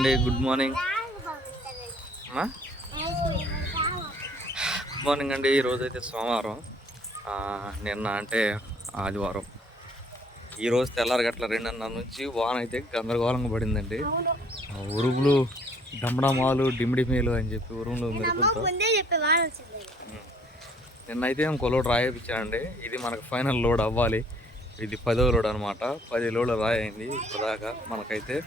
అండి good morning good morning అండి ఈరోజు అయితే సోమవారం. నిన్న అంటే ఆదివారం. ఈరోజు తెల్లారి గట్ల రెండున్నర నుంచి వాన అయితే గందరగోళంగా పడిందండి. ఉరుగులు డమ్మడమాలు డిమిడిమీలు అని చెప్పి ఉరుములు మెరుపులతో. నిన్నైతే ఇంకో లోడ్ రాయించానండి ఇది మనకు ఫైనల్ లోడ్ అవ్వాలి. ఇది పదో లోడ్ అనమాట పది లోడ్ రాయి అయింది ఇప్పటిదాకా మనకైతే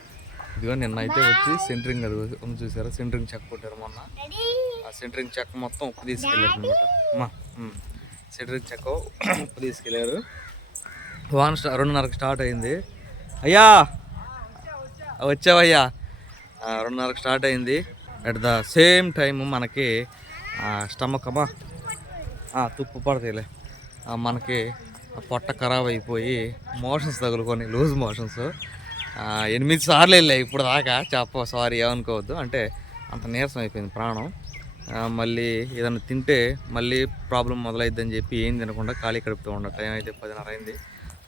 ఇదిగో నిన్న అయితే వచ్చి సెంటరింగ్ అది ఉంది చూసారా? సెంటరింగ్ చెక్ కొట్టారు మొన్న. ఆ సెంటరింగ్ చెక్ మొత్తం ఉప్పు తీసుకెళ్ళారు అనమాట అమ్మా సెంటరింగ్ చెక్క ఉప్పు తీసుకెళ్ళారు. వాన్ స్టా రెండున్నరకు స్టార్ట్ అయింది. అయ్యా! వచ్చావయ్యా. రెండున్నరకు స్టార్ట్ అయింది. అట్ ద సేమ్ టైం మనకి స్టమక్ అమ్మా. తుప్పు పడతాయిలే. మనకి పొట్ట ఖరాబ్ అయిపోయి మోషన్స్ తగులుకొని లూజ్ మోషన్స్ ఎనిమిది సార్లు వెళ్ళాయి ఇప్పుడు దాకా చెప్ప సారీ ఏమనుకోవద్దు. అంటే అంత నీరసం అయిపోయింది ప్రాణం. మళ్ళీ ఏదైనా తింటే మళ్ళీ ప్రాబ్లం మొదలైద్దని చెప్పి ఏం తినకుండా ఖాళీ కడుపుతూ ఉండ టైం అయితే పదిన్నర అయింది.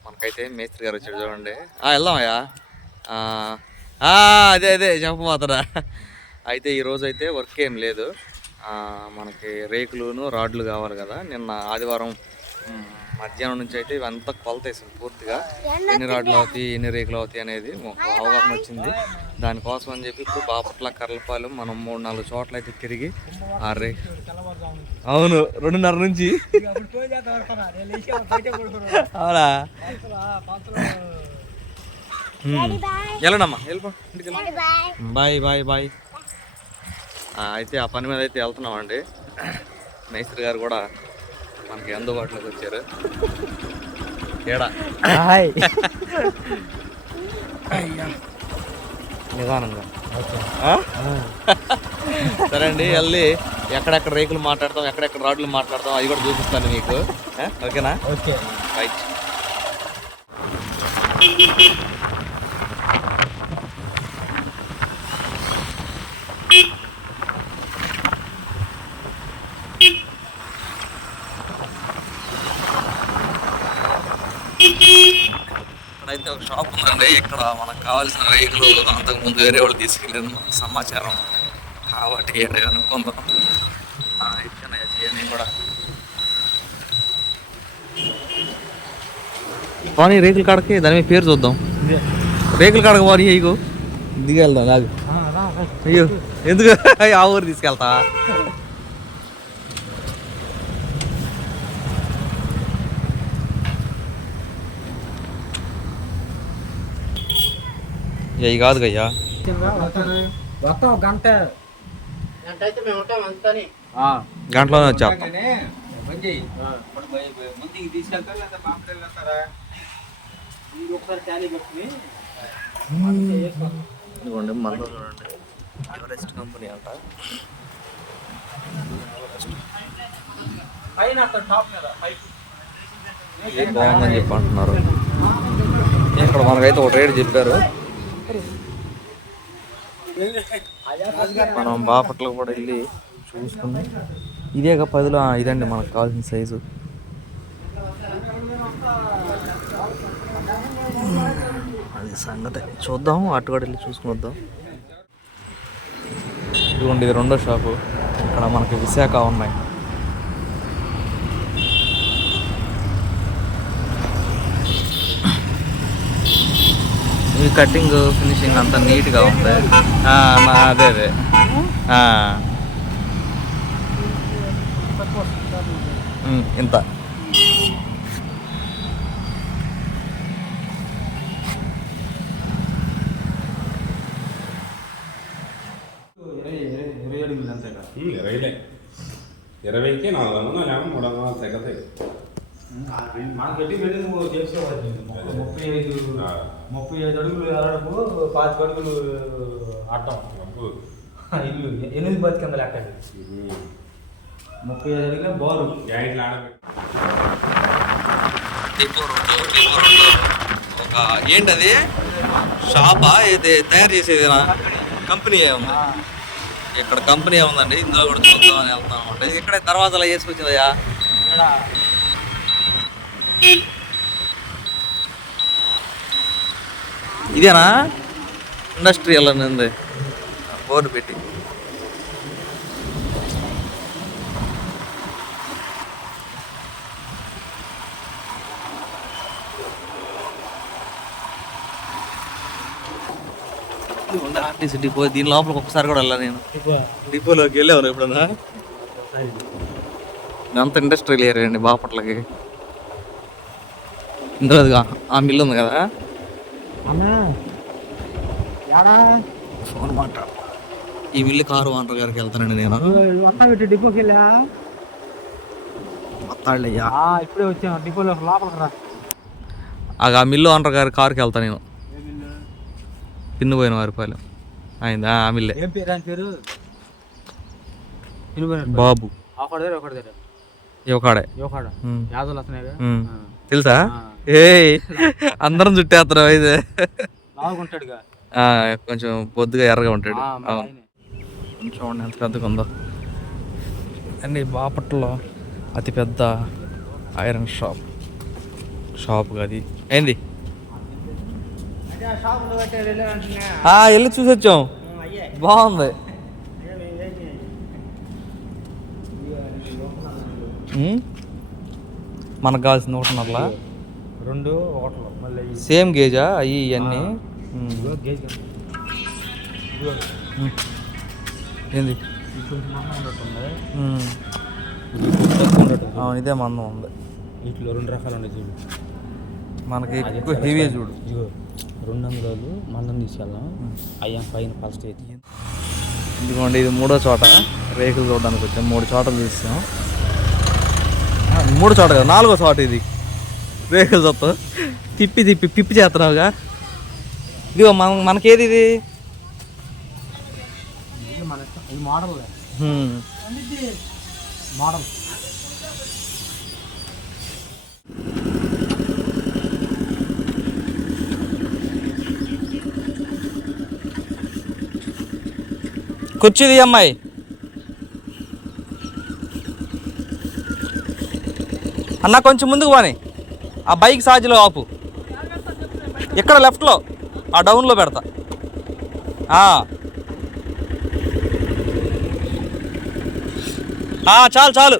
మనకైతే మేస్త్రి గారు వచ్చాడు చూడండి. ఆ, వెళ్దామయ్యా అదే అదే చెప్పబోతున్నా. అయితే ఈరోజు అయితే వర్క్ ఏం లేదు. మనకి రేకులును రాడ్లు కావాలి కదా. నిన్న ఆదివారం మధ్యాహ్నం నుంచి అయితే ఇవంతా కొలత వేసాం పూర్తిగా ఎన్ని రాడ్లు అవుతాయి ఎన్ని రేకులు అవుతాయి అనేది అవగాహన వచ్చింది. దానికోసం అని చెప్పి ఇప్పుడు బాపట్ల కర్లపాలెం మనం మూడు నాలుగు చోట్ల అయితే తిరిగి ఆ రే అవును రెండున్నర నుంచి. అవునా. వెళ్ళండమ్మా వెళ్ళిపో. Bye bye bye. అయితే ఆ పని మీద అయితే వెళ్తున్నామండి. మేస్త్రి గారు కూడా మనకి అందుబాటులోకి వచ్చారు. ఏడా? హాయ్. నిదానంగా? సరే అండి వెళ్ళి ఎక్కడెక్కడ రేకులు మాట్లాడతాం ఎక్కడెక్కడ రాడ్లు మాట్లాడతాం అది కూడా చూపిస్తాను మీకు? ఓకేనా? ఓకే. రైట్ ఇక్కడైతే ఒక షాప్ ఉందండి. ఇక్కడ మనకు కావాల్సిన రైతులు అంతకుముందు వేరే వాళ్ళు తీసుకెళ్ళిన సమాచారం. కాబట్టి కనుక్కుందాం ఆ, ఇచ్చానయ్య చేయని కూడా. పోనీ రేకుల కాడకి దాని మీద పేరు చూద్దాం. రేకుల కాడకి పోనీ అయ్యో దిగెళ్దాం లాగు అయ్యో ఎందుకు? ఆ ఊరు తీసుకెళ్తా అయ్యి కాదు కయ్యా మొత్తం ఒక గంట గంట అయితే మేము ఉంటాం అంతని గంటలోనే వచ్చేస్తాం ముందుకి లేదా మీరు ఒకసారి పెట్టుకుని ఇదిగోండి మనలో చూడండి. ఎవరెస్ట్ కంపెనీ అంట. పైన టాప్ బాగుందని చెప్పి అంటున్నారు. ఇక్కడ మనకైతే ఒక రేట్ చెప్పారు. మనం బాపట్ల కూడా వెళ్ళి చూసుకుని ఇదేగా పదిలో ఇదండి మనకు కావాల్సిన సైజు. అది సంగతి. చూద్దాం అటు కూడా వెళ్ళి చూసుకుని వద్దాం. ఇదిగోండి ఇది రెండో షాపు. ఇక్కడ మనకి విశాఖ ఉన్నాయి. ఈ కటింగ్ ఫినిషింగ్ అంతా నీట్గా ఉంది. అదే అదే. ఇంత. ఇరవైలే ఇరవైకి నాలుగు వందలు లేకపోతే మూడు వందలు తగ్గతాయి మనకి ఎట్టి పెట్టి నువ్వు చేసేవాడు ముప్పై ఐదు. ముప్పై ఐదు అడుగులు ఎరడపు పాతిక అడుగులు అడ్డం ఇల్లు ఎనిమిది బతికింద లెక్క ఇది. ఉమ్. ముప్పై ఐదు అడుగులే బోరు. డిపో రోడ్డు డిపో రోడ్లో ఒక ఏంటది? షాపా? ఇది తయారు చేసేదినా? కంపెనీ ఉంది? ఇక్కడ కంపెనీ ఉందండి? ఇందులో కూడా చూద్దామని వెళ్తాం అనమాట ఇక్కడ దర్వాజాలు వేసుకొచ్చిందయ్యా ఇదేనా? ఇండస్ట్రియల్ అని ఉంది బోర్డు పెట్టి. RTC depot. దీని లోపలికి ఒకసారి కూడా వెళ్ళా నేను. డిపోలోకి వెళ్ళావు ఎప్పుడన్నా? ఇదంతా ఇండస్ట్రియల్ ఏరియా అండి బాపట్లకి. ఇందులో ఆ మిల్లు ఉంది కదా? అన్నా. యాడా? ఫోన్ మాట్లాడు ఈ మిల్లు కారు ఓనర్ గారికి వెళ్తానండి నేను. వస్తా పెట్టి డిపోకి వెళ్ళా? ఇప్పుడే వచ్చాను. డిపోలో లోపలికి రా. ఆ మిల్లు ఓనర్ గారి కారుకి వెళ్తాను నేను. పిన్ను పోయిన వారి పాలెం. అయిందా? ఆ మిల్లే. ఏం పేరు? ఆయన పేరు? బాబు. యువకాడే యోకాడ ఉమ్. యాదవులు వస్తున్నాయిగా? ఉమ్. తెలుసా. ఏ అందరం అయితే. లావుకుంటాడుగా ఆ, కొంచెం పొద్దుగా ఎర్రగా ఉంటాడు. అవును. చూడండి ఎంత పెద్దగా ఉందో. అండి బాపట్లలో అతిపెద్ద ఐరన్ షాప్. షాప్ అది. ఏంది? ఆ, వెళ్ళి చూసి వచ్చాం బాగుంది. ఉమ్? మనకు కావాల్సింది ఒకటిన్నరలా రెండు ఒకటిలో మళ్ళీ ఈ- సేమ్ గేజా? అవి ఇవన్నీ? గేజ్ ఏంది? ఇది మందం అవును ఇదే ఉంది. వీటిలో రెండు రకాలు ఉన్నాయి చూడు. మనకి ఎక్కువ హెవీ చూడు. రెండు వందలు మందం తీసుకెళ్ళాం అయ్యా పైన ఫస్ట్ అయితే ఇదిగోండి ఇది మూడో చోట. రేకులు చూడడానికి వచ్చాం. మూడు చోటలు ఆ, మూడో చోట కదా నాలుగో చోట ఇది. రేకులు చూస్తాం తిప్పి తిప్పి పిప్పి చేస్తున్నావుగా. ఇదిగో మన మనకేది ఇది? మోడల్ హ్మ్. మోడల్ కుర్చీది అమ్మాయి. అన్న కొంచెం ముందుకు పోనీ. ఆ బైక్ సాజిలో ఆపు. ఇక్కడ లెఫ్ట్లో? ఆ డౌన్లో పెడతా. చాలు చాలు.